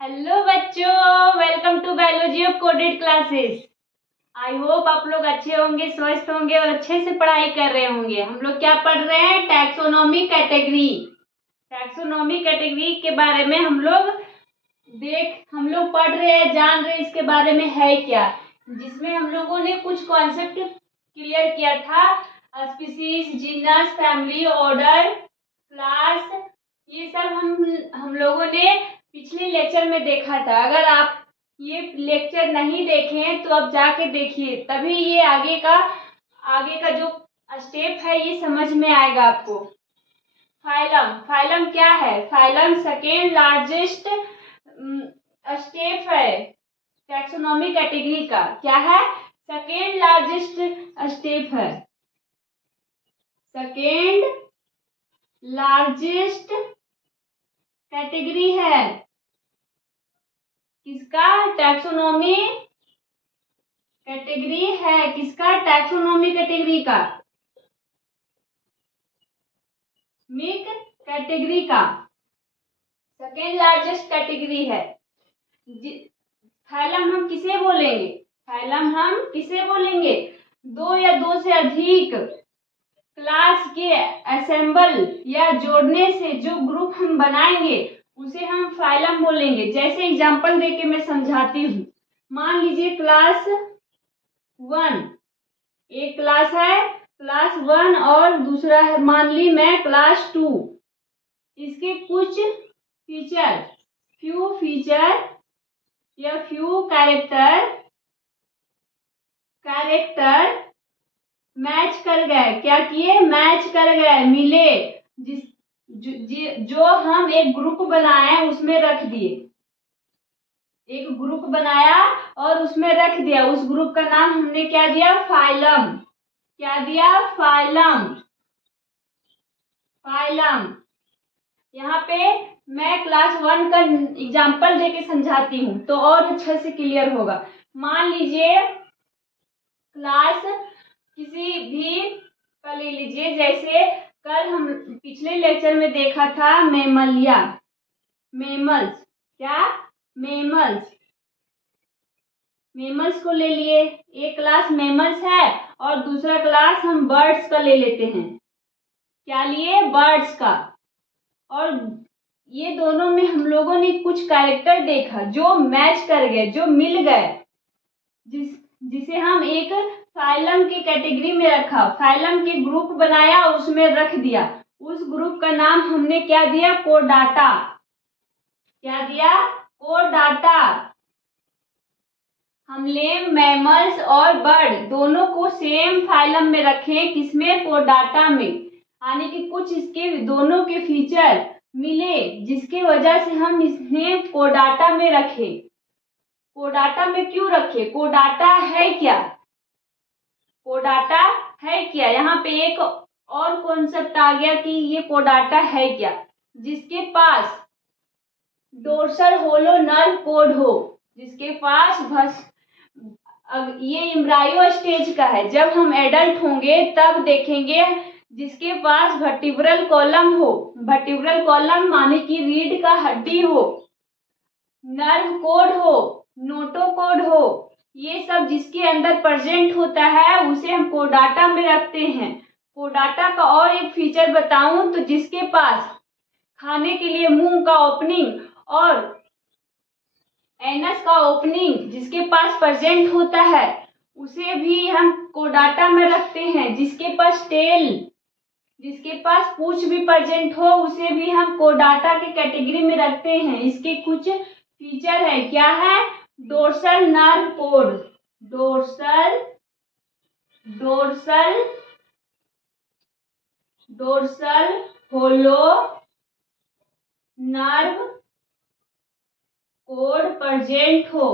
Hello बच्चों, welcome to biology of coded classes. I hope आप लोग अच्छे होंगे, स्वस्थ होंगे और अच्छे से पढ़ाई कर रहे होंगे। हम लोग क्या पढ़ रहे हैं? Taxonomy category. टैक्सोनॉमी कैटेगरी के बारे में हम लोग पढ़ रहे हैं, जान रहे हैं इसके बारे में है क्या, जिसमें हम लोगों ने कुछ कॉन्सेप्ट क्लियर किया था। Species, genus, family, order, class, ये सब हम लोगों ने पिछले लेक्चर में देखा था। अगर आप ये लेक्चर नहीं देखें तो अब जाके देखिए, तभी ये आगे का जो स्टेप है ये समझ में आएगा आपको। फाइलम क्या है? फाइलम सेकेंड लार्जेस्ट स्टेप है टैक्सोनॉमी कैटेगरी का। क्या है? सेकेंड लार्जेस्ट स्टेप है, सेकेंड लार्जेस्ट कैटेगरी है किसका? टैक्सोनॉमी कैटेगरी है किसका? टैक्सोनॉमी कैटेगरी का, मिक कैटेगरी का सेकेंड लार्जेस्ट कैटेगरी है। फाइलम हम किसे बोलेंगे? फाइलम हम किसे बोलेंगे? दो या दो से अधिक क्लास के असेंबल या जोड़ने से जो ग्रुप हम बनाएंगे उसे हम फाइलम बोलेंगे। जैसे एग्जांपल देके मैं समझाती हूँ। मान लीजिए क्लास 1, एक क्लास है क्लास 1 और दूसरा है मान ली मैं क्लास 2। इसके कुछ फ्यू फीचर या फ्यू कैरेक्टर मैच कर गए। क्या किए? मैच कर गए, मिले, जो हम एक ग्रुप बनाए उसमें रख दिए। एक ग्रुप बनाया और उसमें रख दिया। उस ग्रुप का नाम हमने क्या दिया? फाइलम। क्या दिया? फाइलम। यहाँ पे मैं क्लास 1 का एग्जाम्पल देके समझाती हूँ तो और अच्छे से क्लियर होगा। मान लीजिए क्लास किसी भी का ले लीजिए। जैसे कल हम पिछले लेक्चर में देखा था मेमल्स। क्या? मेमल्स को ले लिए। एक क्लास मेमल्स है और दूसरा क्लास हम बर्ड्स का ले लेते हैं। क्या लिए? बर्ड्स का। और ये दोनों में हम लोगों ने कुछ कैरेक्टर देखा जो मैच कर गए, जो मिल गए, जिसे हम एक फाइलम की कैटेगरी में रखा। फाइलम के ग्रुप बनाया और उसमें रख दिया। उस ग्रुप का नाम हमने क्या दिया? कोडाटा। क्या दिया? कोडाटा। हमने मैमल्स और बर्ड दोनों को सेम फाइलम में रखे। किसमें? कोडाटा में। यानी कि कुछ इसके दोनों के फीचर मिले जिसके वजह से हम इन्हें कोडाटा में रखे। कोडाटा में क्यों रखे? कोडाटा है क्या? कोडाटा है क्या? यहाँ पे एक और कॉन्सेप्ट आ गया कि ये कोडाटा है क्या। जिसके पास डोर्सल होलो नर्व कोड हो, जिसके पास ये एम्ब्रायो स्टेज का है। जब हम एडल्ट होंगे तब देखेंगे जिसके पास वर्टिब्रल कॉलम हो। वर्टिब्रल कॉलम माने कि रीढ़ का हड्डी हो, नर्व कोड हो, नोटोकोड हो, ये सब जिसके अंदर प्रेजेंट होता है उसे हम कोडाटा में रखते हैं। कोडाटा का और एक फीचर बताऊं तो जिसके पास खाने के लिए मुंह का ओपनिंग और एनस का ओपनिंग जिसके पास प्रेजेंट होता है उसे भी हम कोडाटा में रखते हैं। जिसके पास पूंछ भी प्रेजेंट हो उसे भी हम कोडाटा के कैटेगरी में रखते हैं। इसके कुछ फीचर है। क्या है? Dorsal nerve cord, dorsal hollow nerve cord present हो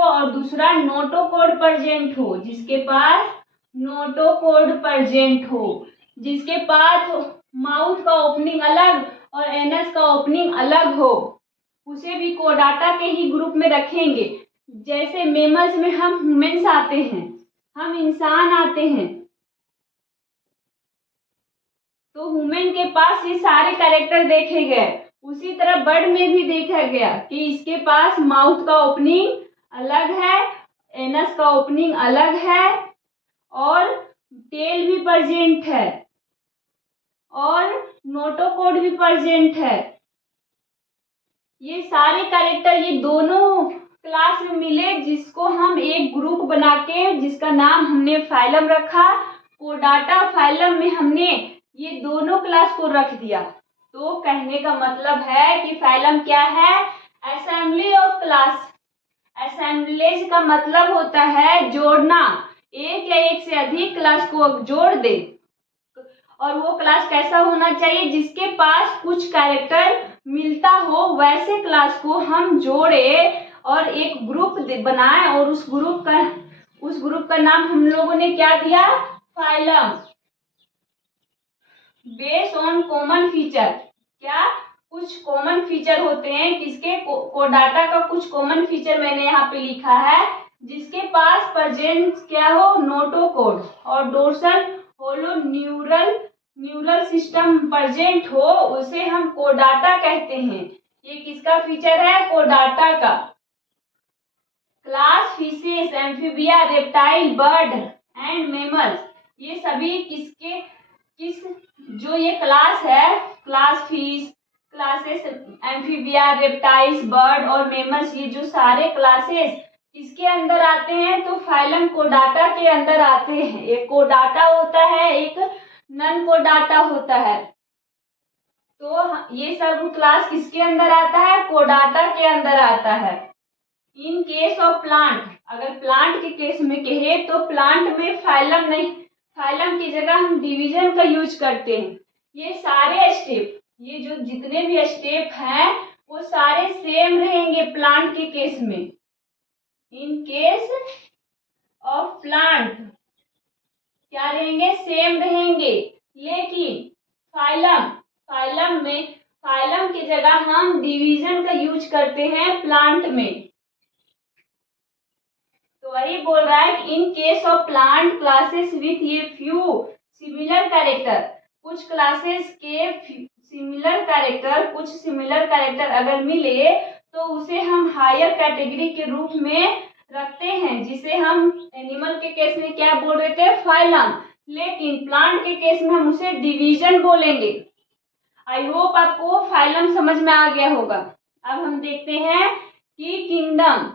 और दूसरा नोटोकोड प्रेजेंट हो। जिसके पास नोटोकोड प्रेजेंट हो, जिसके पास माउथ का ओपनिंग अलग और एनस का ओपनिंग अलग हो, उसे भी कोडाटा के ही ग्रुप में रखेंगे। जैसे मेमल्स में हम ह्यूमन्स आते हैं, हम इंसान आते हैं, तो ह्यूमन के पास ये सारे कैरेक्टर देखे गए उसी तरह बर्ड में भी देखा गया कि इसके पास माउथ का ओपनिंग अलग है, एनस का ओपनिंग अलग है और टेल भी प्रेजेंट है और नोटोकॉर्ड भी प्रेजेंट है। ये सारे कैरेक्टर ये दोनों क्लास में मिले, जिसको हम एक ग्रुप बना के जिसका नाम हमने फाइलम रखा। कोडाटा फाइलम में हमने ये दोनों क्लास को रख दिया। तो कहने का मतलब है कि फाइलम क्या है? Assembly of class. असेंबलेज का मतलब होता है जोड़ना, एक या एक से अधिक क्लास को जोड़ दे। और वो क्लास कैसा होना चाहिए? जिसके पास कुछ कैरेक्टर मिलता हो, वैसे क्लास को हम जोड़े और एक ग्रुप बनाए और उस ग्रुप का नाम हम लोगों ने क्या दिया? Phylum. Based on common feature. क्या? कुछ कॉमन फीचर होते हैं किसके? कोडाटा का कुछ कॉमन फीचर मैंने यहाँ पे लिखा है, जिसके पास प्रेजेंट क्या हो? नोटोकॉर्ड और dorsal hollow neural system present हो, उसे हम कोडाटा कहते हैं। ये किसका फीचर है? कोडाटा का। Class fishes, amphibia, reptile, bird and mammals, ये सभी किस जो ये क्लास है, class fish, classes amphibia, reptiles, bird और मैमल्स, ये जो सारे क्लासेस किसके अंदर आते हैं? तो फाइलम कोडाटा के अंदर आते हैं। एक कोडाटा होता है, एक नन कोडाटा होता है। तो ये सब क्लास किसके अंदर आता है? कोडाटा के अंदर आता है। इन केस ऑफ प्लांट, अगर प्लांट के केस में कहे तो प्लांट में फाइलम नहीं, फाइलम की जगह हम डिवीजन का यूज करते हैं। ये सारे स्टेप, ये जो जितने भी स्टेप हैं वो सारे सेम रहेंगे प्लांट के केस में। इन केस ऑफ प्लांट क्या रहेंगे? सेम रहेंगे। लेकिन फाइलम की जगह हम डिवीजन का यूज करते हैं प्लांट में। तो वही बोल रहा है कि in case of plant classes with ये फ्यू सिमिलर कैरेक्टर, कुछ क्लासेस के सिमिलर कैरेक्टर अगर मिले तो उसे हम हायर कैटेगरी के रूप में रखते हैं, जिसे हम एनिमल के केस में क्या बोल रहे थे? फाइलम। लेकिन प्लांट के केस में हम उसे डिवीजन बोलेंगे। आई होप आपको फाइलम समझ में आ गया होगा। अब हम देखते हैं कि किंगडम।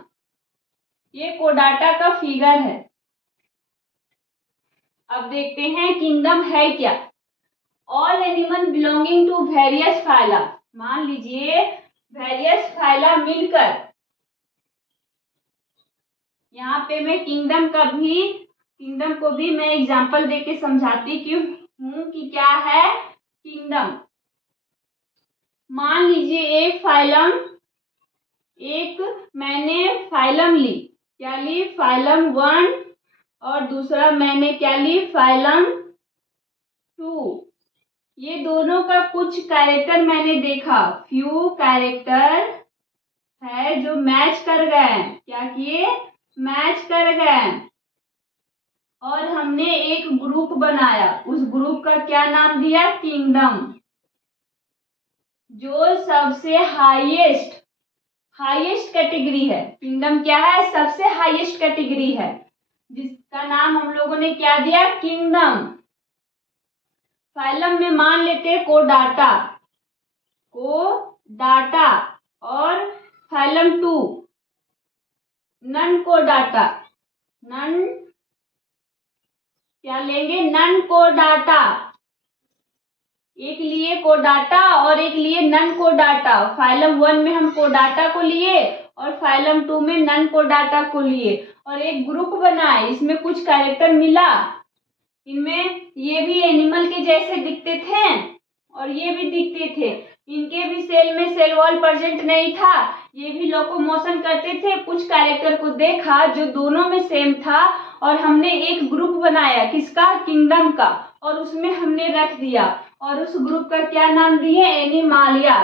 ये कोडाटा का फिगर है। अब देखते हैं किंगडम है क्या। All animal belonging to various phyla, मान लीजिए वेरियस फाइला मिलकर, यहाँ पे मैं किंगडम को भी मैं एग्जांपल देके समझाती हूँ कि क्या है किंगडम। मान लीजिए एक मैंने फाइलम ली, क्या ली? फाइलम 1 और दूसरा मैंने क्या ली? फाइलम 2। ये दोनों का कुछ कैरेक्टर मैंने देखा, फ्यू कैरेक्टर है जो मैच कर गए। क्या किए? मैच कर गए। और हमने एक ग्रुप बनाया, उस ग्रुप का क्या नाम दिया? किंगडम। जो सबसे हाईएस्ट कैटेगरी है, किंगडम क्या है? सबसे हाईएस्ट कैटेगरी है, जिसका नाम हम लोगों ने क्या दिया? किंगडम। फाइलम में मान लेते हैं कोडाटा और फाइलम 2 नन कोडाटा। क्या लेंगे? नन कोडाटा। एक लिए कोडाटा और एक लिए नन कोडाटा। फाइलम 1 में हम कोडाटा को लिए और फाइलम 2 में नन कोडाटा को लिए और एक ग्रुप बनाए। इसमें कुछ कैरेक्टर मिला, इनमें ये भी एनिमल के जैसे दिखते थे और ये भी दिखते थे। इनके भी सेल में सेल वॉल प्रेजेंट नहीं था, ये भी लोकोमोशन करते थे। कुछ कैरेक्टर को देखा जो दोनों में सेम था और हमने एक ग्रुप बनाया, किसका? किंगडम का, और उसमें हमने रख दिया और उस ग्रुप का क्या नाम दिए? एनिमालिया।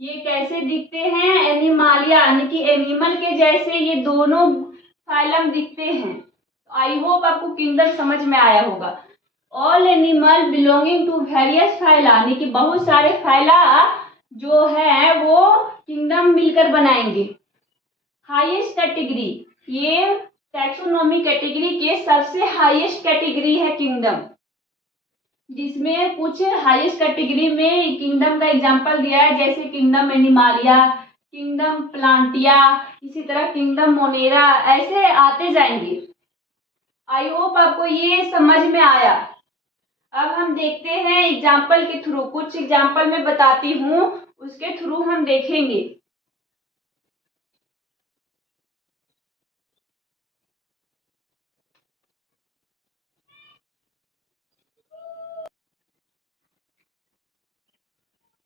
ये कैसे दिखते हैं? एनिमालिया, यानी कि एनिमल के जैसे ये दोनों फाइलम दिखते हैं। आई होप आपको किंगडम समझ में आया होगा। All animal belonging to various phyla, यानी कि बहुत सारे फाइला जो है वो किंगडम मिलकर बनाएंगे। हाईएस्ट कैटेगरी, ये टैक्सोनॉमी कैटेगरी के सबसे हाईएस्ट कैटेगरी है किंगडम, जिसमें कुछ हाईएस्ट कैटेगरी में किंगडम का एग्जांपल दिया है, जैसे किंगडम एनिमालिया, किंगडम प्लांटिया, इसी तरह किंगडम मोनेरा, ऐसे आते जाएंगे। आई होप आपको ये समझ में आया। अब हम देखते हैं एग्जाम्पल के थ्रू, कुछ एग्जाम्पल मैं बताती हूँ, उसके थ्रू हम देखेंगे।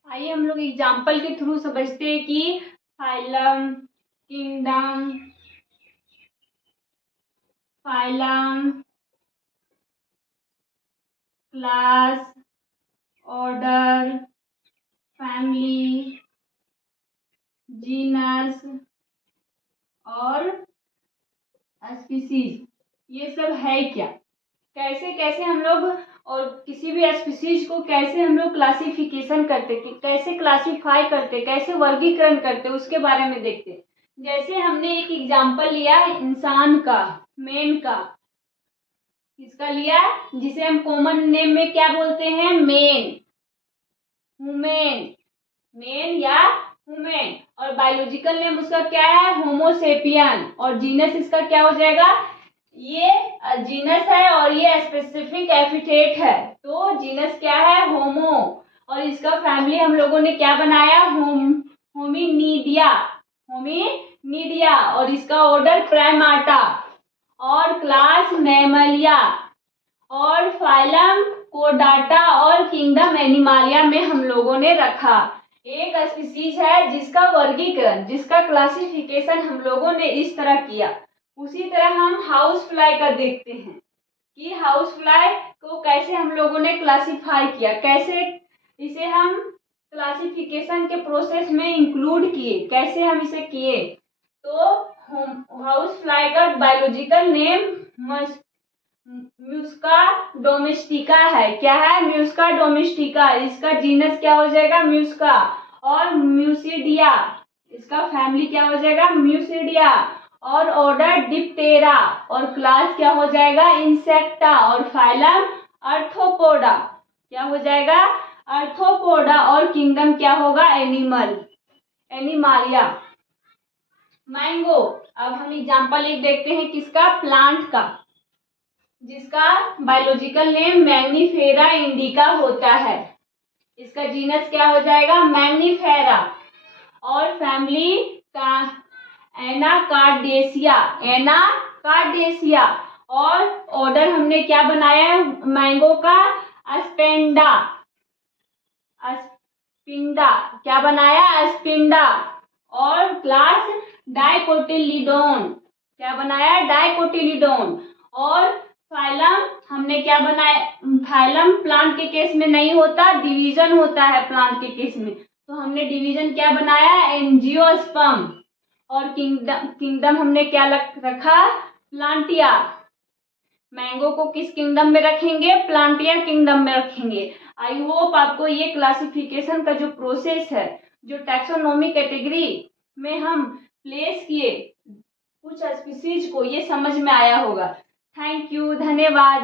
आइए हम लोग एग्जाम्पल के थ्रू समझते हैं कि phylum, kingdom, phylum, class, order, family, genus और स्पीसीज, ये सब है क्या, कैसे कैसे हम लोग, और किसी भी स्पीसीज को कैसे हम लोग क्लासिफिकेशन करते, कैसे क्लासिफाई करते, कैसे वर्गीकरण करते, उसके बारे में देखते। जैसे हमने एक एग्जाम्पल लिया इंसान का, मेन का, किसका लिया, जिसे हम कॉमन नेम में क्या बोलते हैं, मेन, हुमेन, मेन या हुमेन, और बायोलॉजिकल नेम उसका क्या है, होमोसेपियन, और जीनस इसका क्या हो जाएगा, ये जीनस है और ये स्पेसिफिक एपिथेट है, तो जीनस क्या है, होमो, और इसका फैमिली हम लोगों ने क्या बनाया, होमिनीडिया, होमिनीडिया, और इसका ऑर्डर प्राइमाटा, और क्लास मैमलिया, और फाइलम कोडाटा, और किंगडम एनिमालिया में हम लोगों ने रखा। एक स्पीसीज है जिसका वर्गीकरण, जिसका क्लासिफिकेशन हम लोगों ने इस तरह किया। उसी तरह हम हाउस फ्लाई का देखते हैं कि हाउस फ्लाई को कैसे हम लोगों ने क्लासिफाई किया, कैसे इसे हम क्लासिफिकेशन के प्रोसेस में इंक्लूड किए, कैसे हम इसे किए। तो हाउस फ्लाई का बायोलॉजिकल नेम म्यूस्का डोमेस्टिका है। क्या है, म्यूस्का डोमेस्टिका, इसका जीनस क्या हो जाएगा, म्यूस्का, और म्यूसिडिया, इसका फैमिली क्या हो जाएगा, म्यूसिडिया, और ऑर्डर डिप्टेरा, और क्लास क्या हो जाएगा, इंसेक्टा, और फाइलम अर्थोपोडा, क्या हो जाएगा, अर्थोपोडा, और किंगडम क्या होगा, एनिमल, एनिमालिया। मैंगो, अब हम एग्जांपल एक देखते हैं किसका, प्लांट का, जिसका बायोलॉजिकल नेम मैग्नीफेरा इंडिका होता है। इसका जीनस क्या हो जाएगा, मैग्नीफेरा, और फैमिली का एनाकार्डेसिया, एनाकार्डेसिया, और ऑर्डर हमने क्या बनाया है मैंगो का, अस्पेंडा, अस्पिंडा, क्या बनाया, अस्पिंडा, और क्लास डाइकोटिलीडोन, क्या बनाया, डाइकोटिलीडोन, और फाइलम हमने क्या बनाया, फाइलम प्लांट के केस में नहीं होता, डिवीजन होता है प्लांट के केस में, तो हमने डिवीजन क्या बनाया, एंजियोस्पर्म, और किंगडम हमने क्या रखा, प्लांटिया। मैंगो को किस किंगडम में रखेंगे, प्लांटिया किंगडम में रखेंगे। आई होप आपको ये क्लासिफिकेशन का जो प्रोसेस है, जो टैक्सोनॉमी कैटेगरी में हम प्लेस किए कुछ स्पीसीज को, ये समझ में आया होगा। थैंक यू, धन्यवाद।